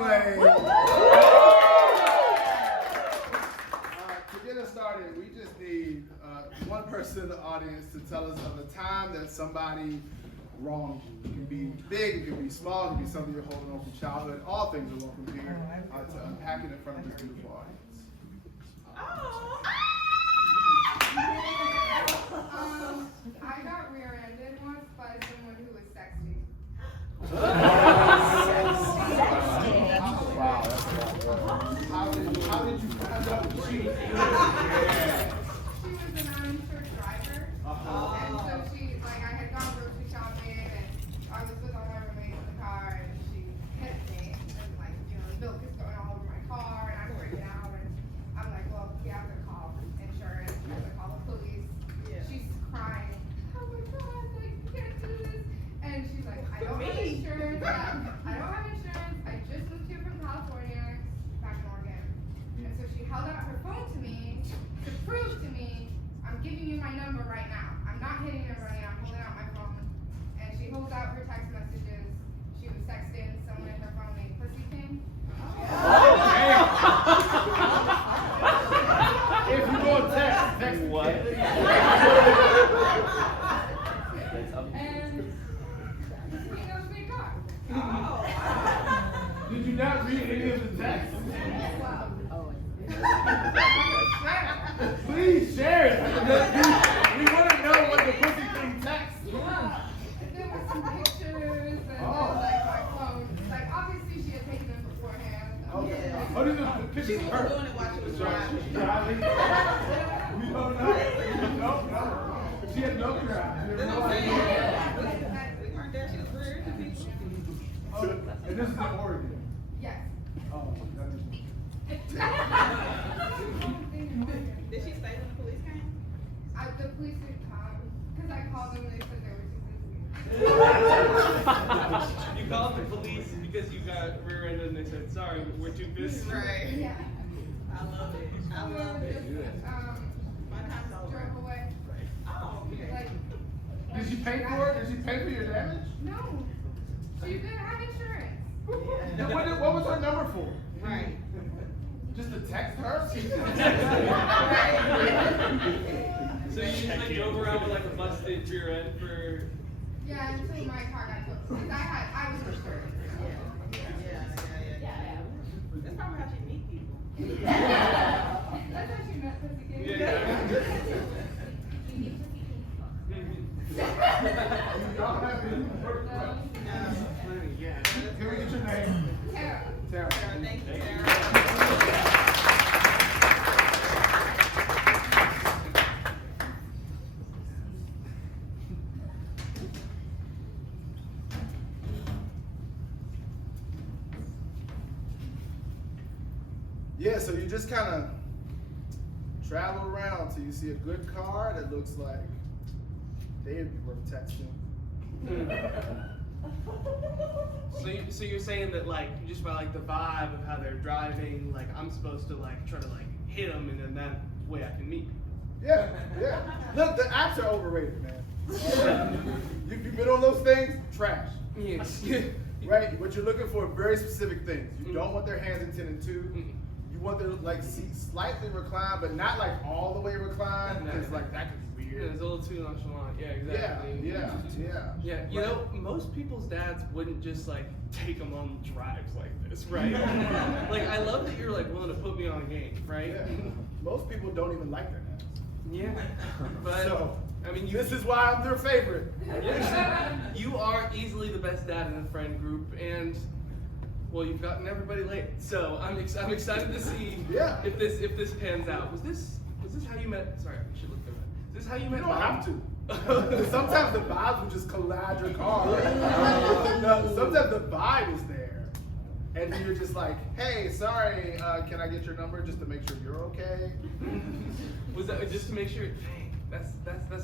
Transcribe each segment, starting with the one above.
Clay. To get us started, we just need one person in the audience to tell us of a time that somebody wronged you. It can be big, it can be small, it can be something you're holding on from childhood. All things are welcome here to unpack it in front of this beautiful audience. I got rear-ended once by someone who was sexting. Wow, that's how did you find out she? She was an uninsured driver, and so she, like, I had gone grocery shopping, and I was with all my roommates in the car, and she hit me, and like, you know, the milk is going all over my car, and I'm freaking out, and I'm like, well, we have to call insurance, we have to call the police. She's crying, oh my God, like, you can't do this, and she's like, I don't have insurance, I just moved here from California, back in Oregon, and so she held out her phone to me to prove to me, I'm giving you my number right now. I'm not hitting her right now. I'm holding out my phone. And she holds out her text messages. She was texting someone in her phone named Pussy King. If you go text what? And he knows me car. Did you not read any of the text? Please share it. We want to know what the Pussy King text. And there were some pictures and then, like my phone. Like obviously she had taken them beforehand. Okay. Oh, these are the pictures of her. doing it while she was driving. We don't know. No. She had no crowd. We weren't there. She was rear to people. Oh, and this is in Oregon. Yes. Oh, that is. Did she stay when the police came? The police didn't come because I called them and they said they were too busy. You called the police because you got rear-ended and they said, sorry, we're too busy. Right. Yeah. I love it. I love it. My time's over. Drove away. Oh, okay. Like, Did she pay for it? Did she pay for your damage? no. She didn't have insurance. Then what was her number for? Right. Just to text her? So you just like drove around with like a busted rear end for... Yeah, until my car got took. Because I was insured. Yeah. That's probably how she meet people. That's how she met Pussy King. Y'all have any further questions? Can we get your name? Tara. Tara. Thank you, Tara. Yeah, so you just kind of travel around till you see a good car that looks like they'd be worth texting. So you're saying that like, just by like the vibe of how they're driving, like I'm supposed to like try to like hit them and then that way I can meet people. Yeah. Look, the apps are overrated, man. You've been on those things? Trash. Yes. Right? What you're looking for are very specific things. You don't want their hands intended to. You want their like seat slightly reclined, but not like all the way reclined, because like that could be Yeah, weird. it's a little too nonchalant. Yeah, exactly. Yeah. You know, most people's dads wouldn't just like take them on drives like this, right? Like, I love that you're like willing to put me on game, right? Yeah. Most people don't even like their dads. Yeah. But So, I mean, this is why I'm their favorite. you are easily the best dad in the friend group, and well, you've gotten everybody laid. So I'm excited to see Yeah. if this pans out. Was this how you met? Sorry, I should look through that. Is this how you You met? don't Mom? have to. Sometimes the vibes will just collide your car. No, sometimes the vibe is there. And then you're just like, hey, sorry, can I get your number just to make sure you're okay? Was that just to make sure? Dang, that's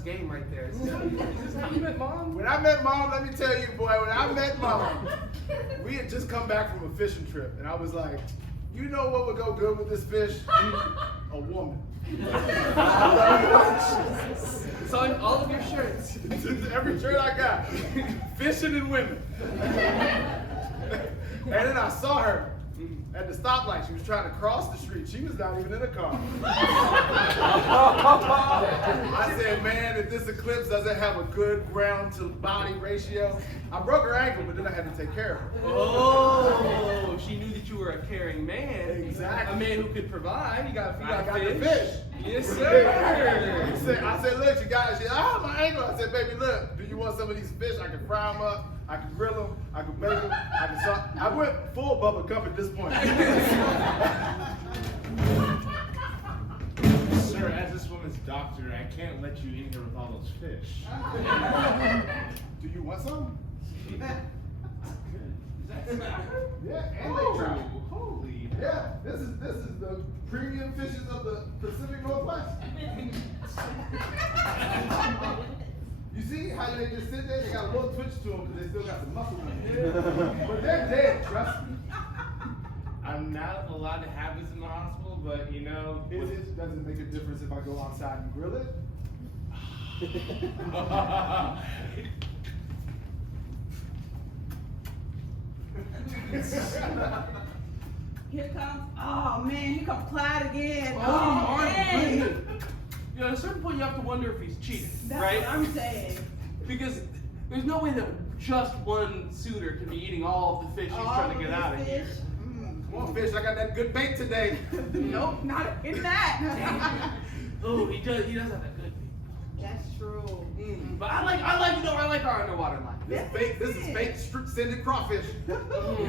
game right there. Is this how you met Mom? When I met Mom, let me tell you, boy, when I met Mom, we had just come back from a fishing trip. And I was like, you know what would go good with this fish? A woman. It's on all of your shirts. Every shirt I got, fishing and women. And then I saw her At the stoplight, she was trying to cross the street. She was not even in a car. I said, man, if this Eclipse doesn't have a good ground to body ratio, I broke her ankle, but then I had to take care of her. Oh, she knew that you were a caring man. Exactly. A man who could provide. You got I got fish. the fish. Yes, sir. I said, look, you got it. She said, oh, my ankle. I said, baby, look, do you want some of these fish? I can fry them up. I can grill them. I can bake them. I can salt. I went full Bubba Cup at this point. Sir, as this woman's doctor, I can't let you in here with all those fish. Do you want some? Yeah, and they Oh, try. holy. Yeah, this is the premium fishes of the Pacific Northwest. You see how they just sit there? They got a little twitch to them because they still got some muscle in them. But they're dead, trust me. I'm not allowed to have this in the hospital, but you know. Does it make a difference if I go outside and grill it? Here comes, oh man, here comes Clyde again. Oh, man. You know, at a certain point, you have to wonder if he's cheating, That's right? what I'm saying. Because there's no way that just one suitor can be eating all of the fish he's trying to get out of here. Come on, fish, I got that good bait today. Nope, not in that. Oh, he does have that good bait. That's true. But I like our underwater life. This is fake scented crawfish. You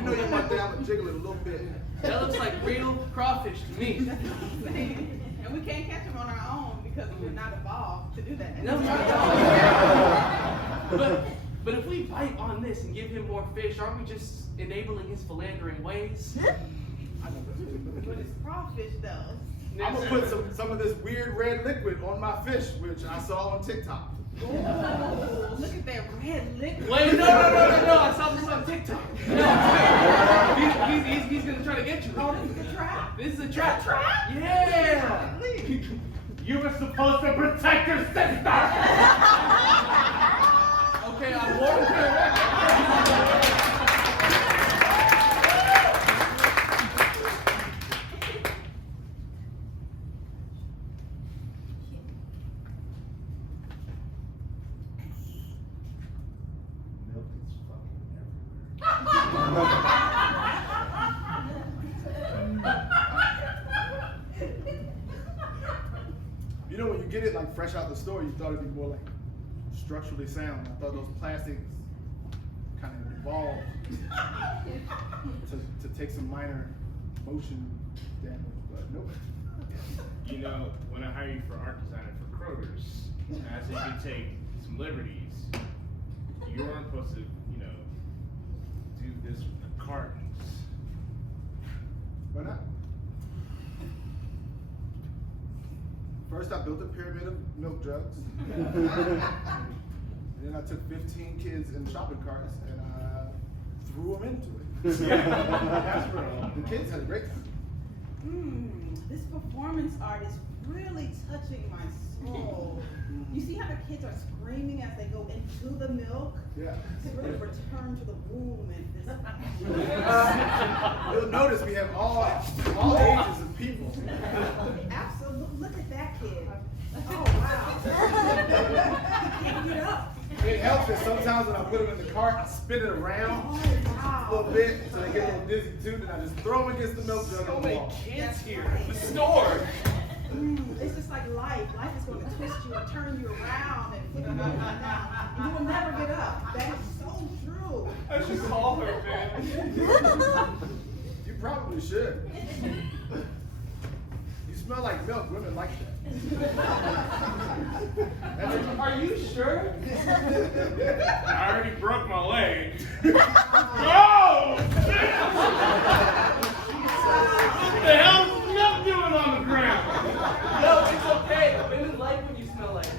know you're about to jiggle it a little bit. That looks like real crawfish to me. That's what I'm saying. And we can't catch them on our own because we're not evolved to do that. No, but if we bite on this and give him more fish, aren't we just enabling his philandering ways? But it's crawfish though. I'm gonna put some of this weird red liquid on my fish, which I saw on TikTok. Oh, look at that red liquid. Wait, no, I saw this on TikTok. He's gonna try to get you. Oh, this is a trap? This is a trap. Trap? Yeah. You were supposed to protect your sister! Okay, I'm warning you. Milk is fucking everywhere. You know, when you get it like fresh out the store, you thought it'd be more like structurally sound. I thought those plastics kind of evolved to take some minor motion damage, but nope. You know, when I hire you for art designer for Kroger's, I said you could take some liberties. You weren't supposed to, you know, do this with the cartons. Why not? First, I built a pyramid of milk jugs. And then I took 15 kids in shopping carts and I threw them into it. That's real. The kids had a great time. This performance art is really touching my soul. You see how the kids are screaming as they go into the milk? Yeah. It's really a return to the womb and this. You'll notice we have all ages of people. Absolutely. Look at that kid. Oh wow. He can't get up. It helps that sometimes when I put them in the cart, I spin it around Oh a wow. little bit so they get a little dizzy too, then I just throw them against the milk jug So and many walk. kids here. The store. It's just like life. Life is going to twist you and turn you around and flip you up and down. And you will never get up. That is so true. I should call her, man. You probably should. You smell like milk. Women like that. Are you sure? I already broke my leg. Oh! What the hell is milk doing on the ground? No, it's okay. Women like when you smell like it.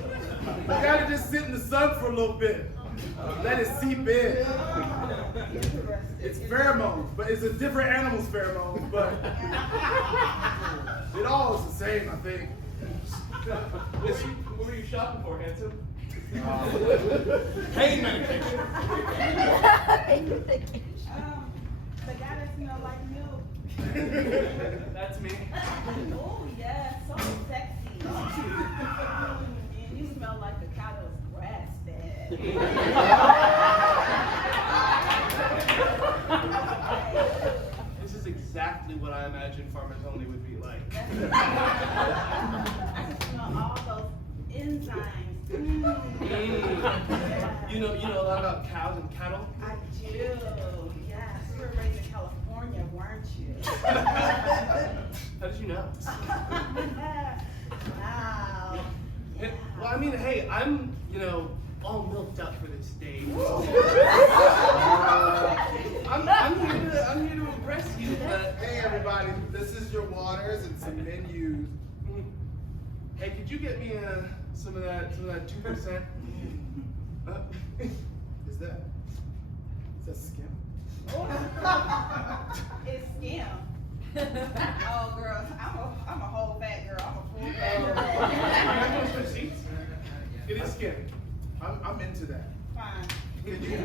You gotta just sit in the sun for a little bit. Let it seep in. It's pheromones, but it's a different animal's pheromones, but it all is the same, I think. What were you shopping for, handsome? Pain medication. The guy that smells like milk. That's me. Oh yeah, so sexy. And you smell like the cow that was grass fed. This is exactly what I imagined Farmers Only would be like. I can smell all those enzymes. Yeah. You know a lot about cows and cattle? I do. Yes, you were raised in California, weren't you? How did you know? Wow. Hey, well, I mean, hey, I'm, all milked up for this stage. I'm here to impress you, but Hey everybody, this is your waters and some menus. hey, could you get me some of that 2%? Is that skim? It's skim. Oh, girl, I'm a whole fat girl. I'm a full fat Can I girl. go switch seats? It is skin. I'm into that. Fine. Can you?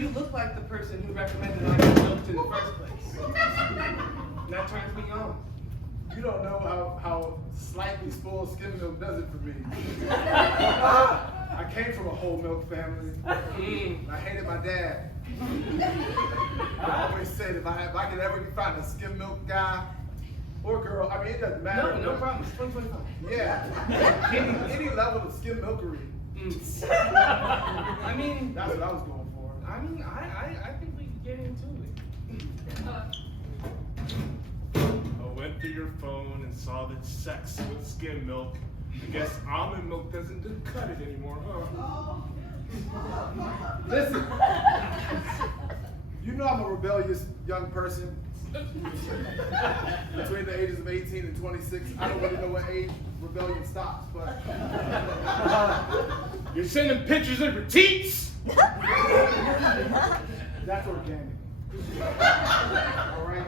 You look like the person who recommended I get milked in the first place. And that turns me on. You don't know how slightly spoiled skim milk does it for me. I came from a whole milk family. I hated my dad. I always said if I could ever find a skim milk guy or girl, I mean it doesn't matter. No problem. It's 2025. Yeah, any level of skim milkery. I mean, That's what I was going for. I think we can get into it. I went through your phone and saw that sex with skim milk. I guess almond milk doesn't cut it anymore, huh? Listen, you know I'm a rebellious young person. Between the ages of 18 and 26, I don't really know what age rebellion stops, but You're sending pictures of your teats? that's organic. All right.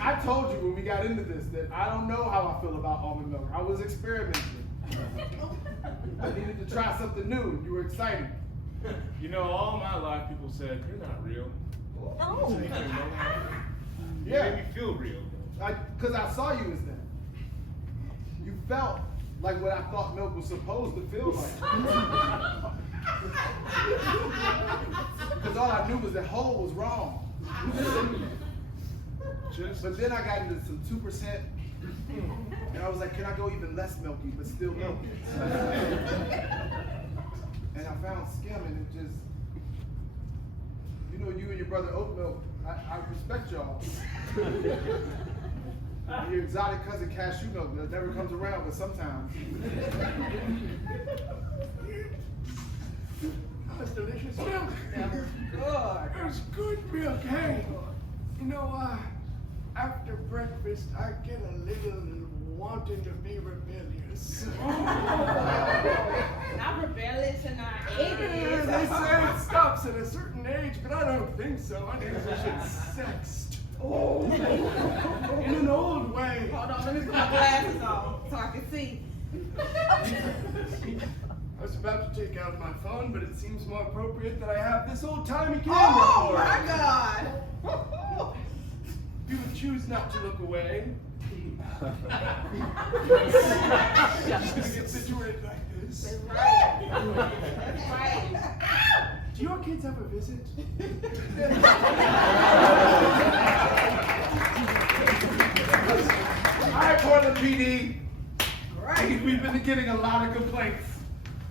I told you when we got into this that I don't know how I feel about almond milk. I was experimenting. I needed to try something new, and you were excited. All my life people said, you're not real. Oh. You Yeah. made me feel real. Because I saw you as that. You felt like what I thought milk was supposed to feel like. Because all I knew was that whole was wrong. But then I got into some 2%, and I was like, can I go even less milky, but still milky? And I found skim, and it just, you and your brother Oat Milk, I respect y'all. And your exotic cousin Cashew Milk that never comes around, but sometimes. That's delicious milk. Good. That's good milk. Hey, after breakfast, I get a little wanting to be rebellious. Not rebellious in our They 80s. say it stops at a certain age, but I don't think so. I think we should sext. Oh, in an old way. Hold on, let me put my glasses on so I can see. I was about to take out my phone, but it seems more appropriate that I have this old-timey camera Oh for my it. God! If you would choose not to look away. Just gonna get situated like this. That's right. That's right. Do your kids have a visit? All right, Portland PD. Right. We've been getting a lot of complaints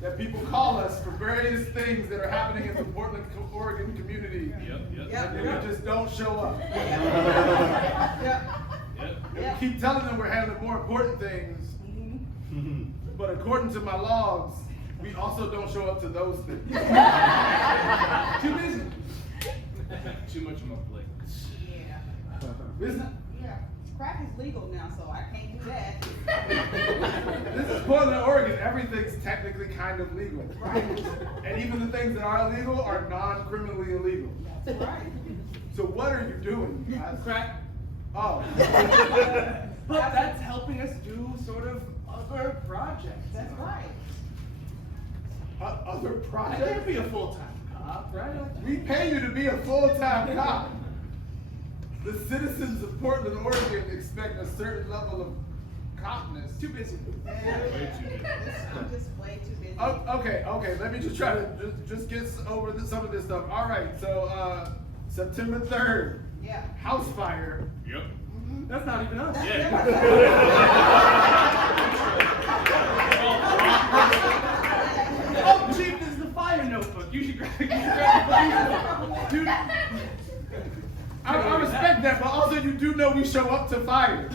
that people call us for various things that are happening in the Portland, Oregon community. Yep. And we just don't show up. Yep. And we keep telling them we're handling more important things. But according to my logs, we also don't show up to those things. Too busy. Too much on my plate. Yeah. This Crack is legal now, so I can't do that. is Portland, Oregon. Everything's technically kind of legal. Right. And even the things that are illegal are non-criminally illegal. That's right. So what are you doing? Crack. Oh. But that's helping us do sort of other projects. That's right. Other I can't projects? be a full-time cop. cop, right? We pay you to be a full-time cop. The citizens of Portland, Oregon expect a certain level of copness. Too busy. Way too good. I'm just way too busy. Okay, let me just try to just get over some of this stuff. All right, so September 3rd, Yeah. house fire. Yep. That's not even us. Yeah. Oh, Chief, this is the fire notebook. You should grab the notebook. Dude, I respect that, but also you do know we show up to fire.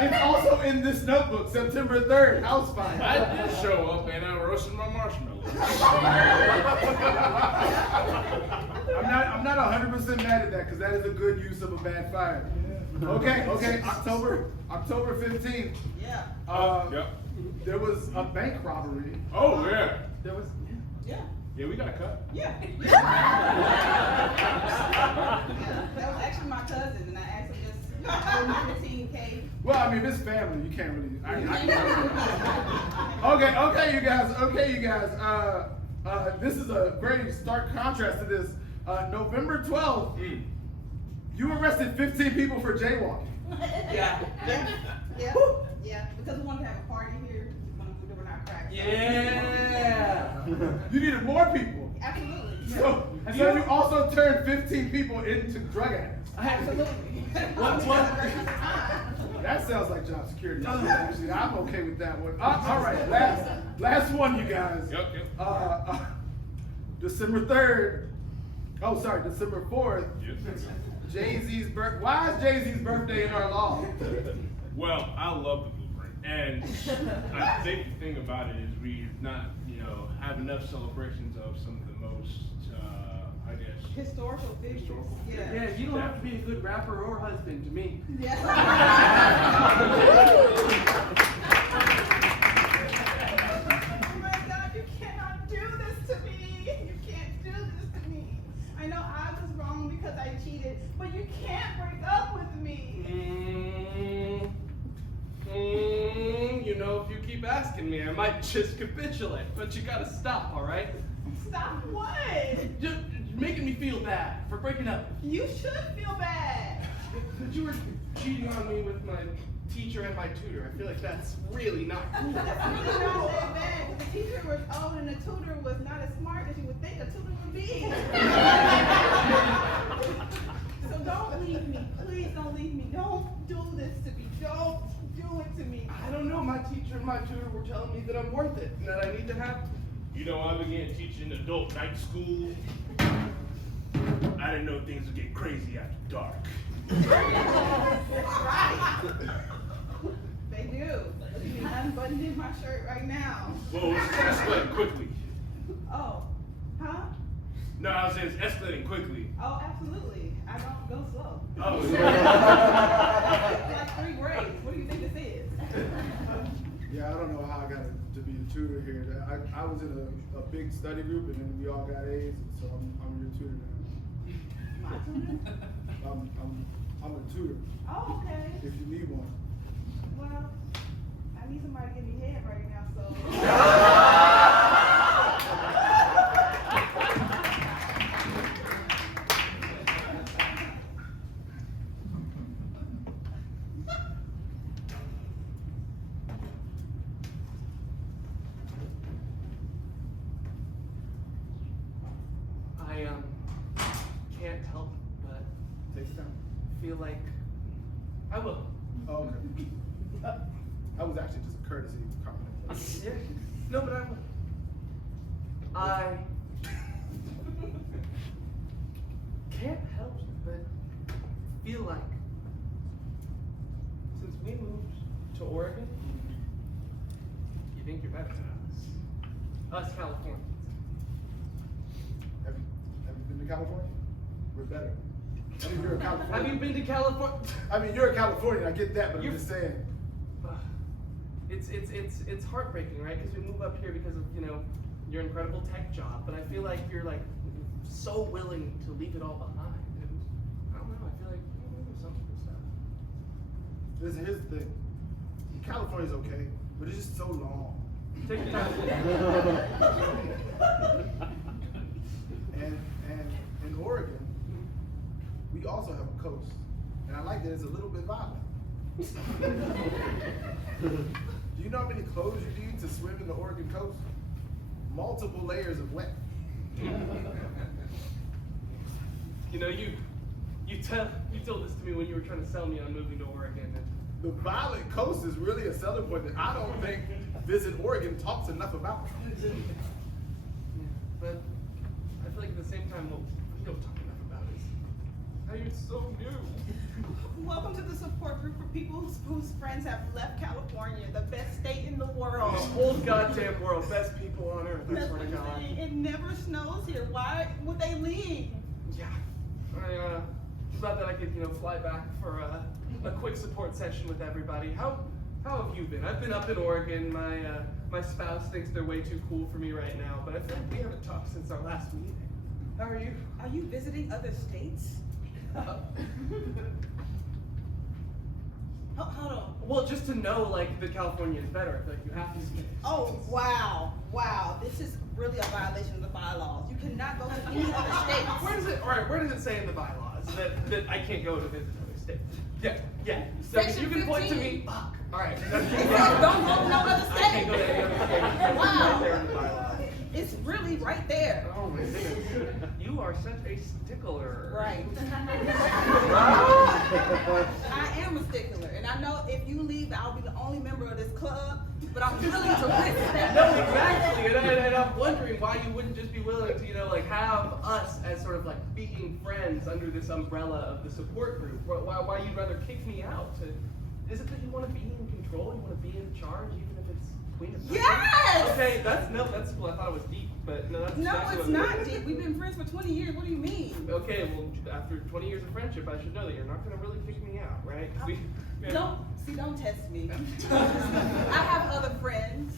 It's also in this notebook, September 3rd, house fire. I did show up and I roasted my marshmallows. I'm not 100% mad at that because that is a good use of a bad fire. Okay, October 15th. Yeah. Yep. There was a bank robbery. Oh yeah. There was. Yeah. Yeah, we got a cut. Yeah. Yeah. That was actually my cousin, and I asked him just $15K. Well, I mean, if it's family, you can't really. Okay, you guys. This is a very stark contrast to this. November 12th, you arrested 15 people for jaywalking. Yeah. Yeah. Because we wanted to have a party here. We were not cracked. Yeah. You needed more people. Absolutely. So you also turned 15 people into drug addicts. Absolutely. What? That sounds like job security. Actually, I'm okay with that one. All right, last one, you guys. Yep. December 3rd. Oh, sorry, December 4th. Yes. Jay-Z's birthday. Why is Jay-Z's birthday in our law? Well, I love the Blueprint, and I think the thing about it is we not, have enough celebrations of some of the most, I guess. Historical figures. Historical Yeah. Yeah, you don't have to be a good rapper or husband to me. Yeah. Oh my God, you cannot do this to me. You can't do this to me. I know I was wrong because I cheated, but you can't break up with me. If you keep asking me, I might just capitulate. But you gotta stop, all right? Stop what? You're making me feel bad for breaking up. You should feel bad. But you were cheating on me with my teacher and my tutor. I feel like that's really not cool. That's really not that bad. The teacher was old and the tutor was not as smart as you would think a tutor would be. So don't leave me. Please don't leave me. Don't do this to me. Don't do it to me. I don't know. My teacher and my tutor were telling me that I'm worth it and that I need to have. I began teaching adult night school. I didn't know things would get crazy after dark. Right. They do. Look at me unbuttoning my shirt right now. Well, it's escalating quickly. Oh. Huh? No, I was saying it's escalating quickly. Oh, absolutely. I don't go slow. Oh, Like 3 grades. What do you think this is? Yeah, I don't know how I got to be a tutor here. I was in a big study group, and then we all got A's, and so I'm your tutor now. My tutor? I'm a tutor. Oh, okay. If you need one. Well, I need somebody to give me head right now, so. I can't help but Take your time. feel like I will. Oh, okay. That was actually just a courtesy comment. Yeah. No, but I will. I can't help but feel like since we moved to Oregon, you think you're better than us. Us Californians. Have you been to California? We're better. I mean, you're a Californian. Have you been to California? I mean, you're a Californian. I get that, but I'm You're- just saying. It's heartbreaking, right? Because we move up here because of your incredible tech job, but I feel like you're like so willing to leave it all behind. And I don't know. I feel like there's something to stuff. Here's the thing. California's okay, but it's just so long. Take your time. And in Oregon, we also have a coast. And I like that it's a little bit violent. Do you know how many clothes you need to swim in the Oregon coast? Multiple layers of wet. You know, you told this to me when you were trying to sell me on moving to Oregon. The violent coast is really a selling point that I don't think Visit Oregon talks enough about. Yeah, but I feel like at the same time, what we don't talk enough about is how you're so new. Welcome to the support group for people whose friends have left California, the best state in the world. This whole goddamn world, best people on earth, I swear to God. It never snows here. Why would they leave? Yeah. I thought that I could, fly back for a quick support session with everybody. How have you been? I've been up in Oregon. My spouse thinks they're way too cool for me right now, but I feel like we haven't talked since our last meeting. How are you? Are you visiting other states? Hold on. Well, just to know, that California is better, I feel like you have to see. Oh, wow. This is really a violation of the bylaws. You cannot go to any other states. Where does it say in the bylaws that I can't go to visit other states? Yeah. So Section you can point to 15. me. Fuck. All right. It says don't go to no other I can't state. go to any other state. It's right there in the bylaws. It's really right there. Oh my goodness. You are such a stickler. Right. I am a stickler, and I know if you leave, I'll be the only member of this club, but I'm willing to risk that. No, exactly. And I'm wondering why you wouldn't just be willing to, have us as sort of being friends under this umbrella of the support group. Why you'd rather kick me out? Is it that you want to be in control? You want to be in charge, even if it's queen of nothing? Yes! Okay, that's cool. I thought it was deep, but no, that's No, exactly it's what not it is. deep. We've been friends for 20 years. What do you mean? Okay, well, after 20 years of friendship, I should know that you're not going to really kick me out, right? Don't test me. I have other friends.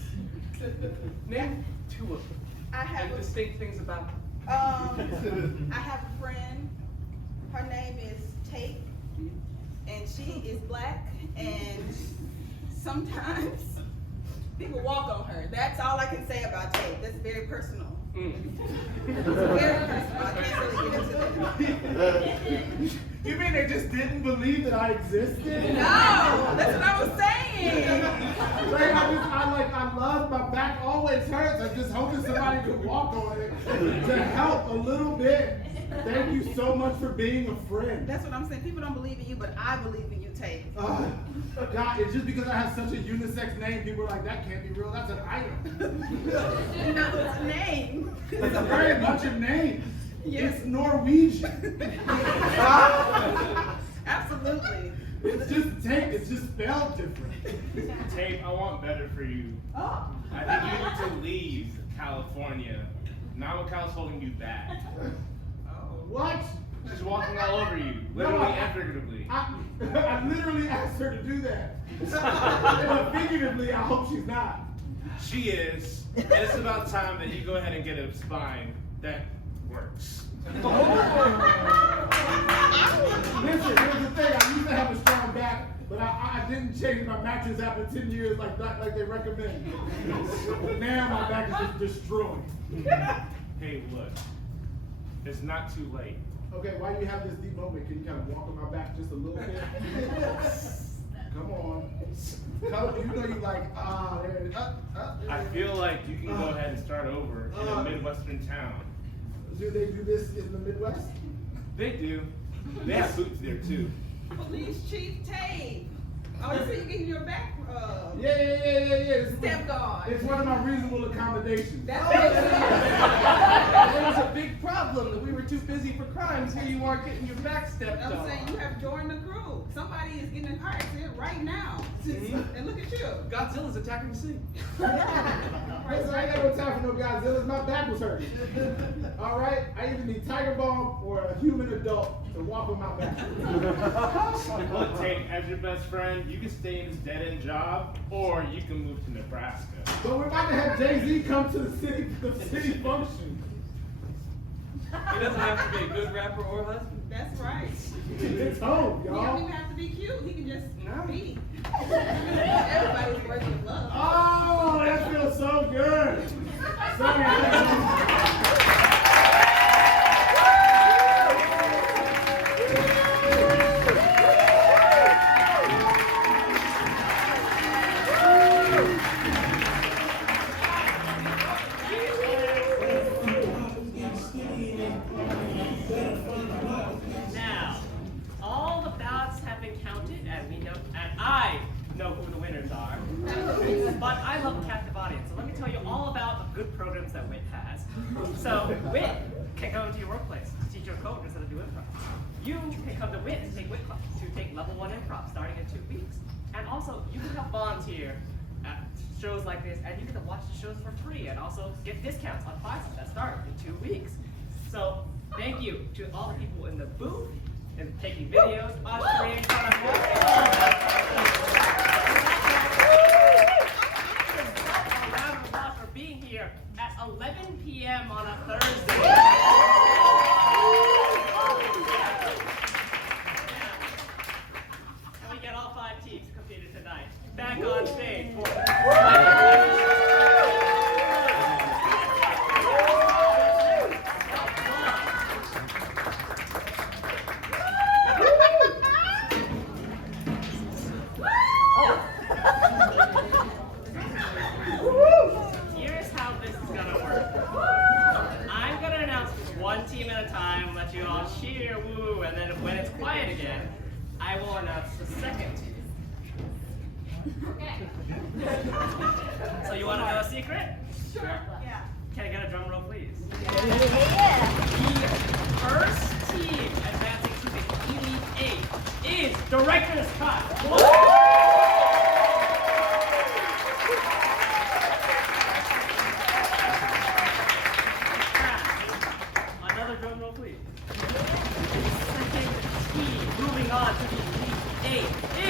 Name two of them. I have And distinct things about them. I have a friend. Her name is Tate, and she is black, and sometimes people walk on her. That's all I can say about Tate. That's very personal. It's very personal. I can't really get into that. You mean they just didn't believe that I existed? No, that's what I was saying. I love my back always hurts. I'm just hoping somebody could walk on it to help a little bit. Thank you so much for being a friend. That's what I'm saying. People don't believe in you, but I believe in you, Tate. God, it's just because I have such a unisex name, people are like, that can't be real, that's an item. No, it's a name. It's very much a name. Yes. It's Norwegian. Absolutely. It's just tape, it's just spelled different. Tape, I want better for you. Oh. I think you need to leave California. NamaCal's holding you back. What? She's walking all over you, literally and figuratively. I literally asked her to do that. And figuratively, I hope she's not. She is, and it's about time that you go ahead and get a spine that works. Listen, here's the thing. I used to have a strong back, but I didn't change my mattress after 10 years like they recommend. But now my back is just destroyed. Hey, look, it's not too late. Okay, while you have this deep moment, can you kind of walk on my back just a little bit? Come on. You know you like, there it is. I feel like you can go ahead and start over in a Midwestern town. Do they do this in the Midwest? They do. They have boots there too. Police Chief Tate. Oh, you see you getting your back Yeah. stepped on. It's one of my reasonable accommodations. That's There was a big problem that we were too busy for crimes. Here you are getting your back stepped I'm on. saying you have joined the crew. Somebody is getting in a car accident right now. And look at you. Godzilla's attacking the city. Listen, I ain't got no time for no Godzillas. My back was hurting. All right? I either need Tiger Balm or a human adult to walk on my back. Look, Tate, as your best friend, you can stay in this dead-end job, or you can move to Nebraska. But we're about to have Jay-Z come to the city function. He doesn't have to be a good rapper or husband. That's right. It's home, He don't y'all. even have to be cute. He can just No. be. Everybody's worthy of love. Oh, that feels so good. Sorry. But I love a captive audience, so let me tell you all about the good programs that WIT has. So WIT can go into your workplace to teach your coworkers how to do improv. You can come to WIT and take WIT classes to take level 1 improv starting in 2 weeks. And also, you can help volunteer at shows like this, and you get to watch the shows for free, and also get discounts on classes that start in 2 weeks. So thank you to all the people in the booth and taking videos, ushering, round of applause for being here at 11 p.m. on a Thursday. And we get all 5 teams competed tonight. Back on stage for Here's how this is gonna work. I'm gonna announce one team at a time, let you all cheer, woo, and then when it's quiet again, I will announce the second team. Okay. So you wanna know a secret? Sure. Yeah. Can I get a drum roll, please? Yeah. The first team advancing to the Elite 8 is Director's Cut. Another drum roll, please. The second team moving on to the Elite 8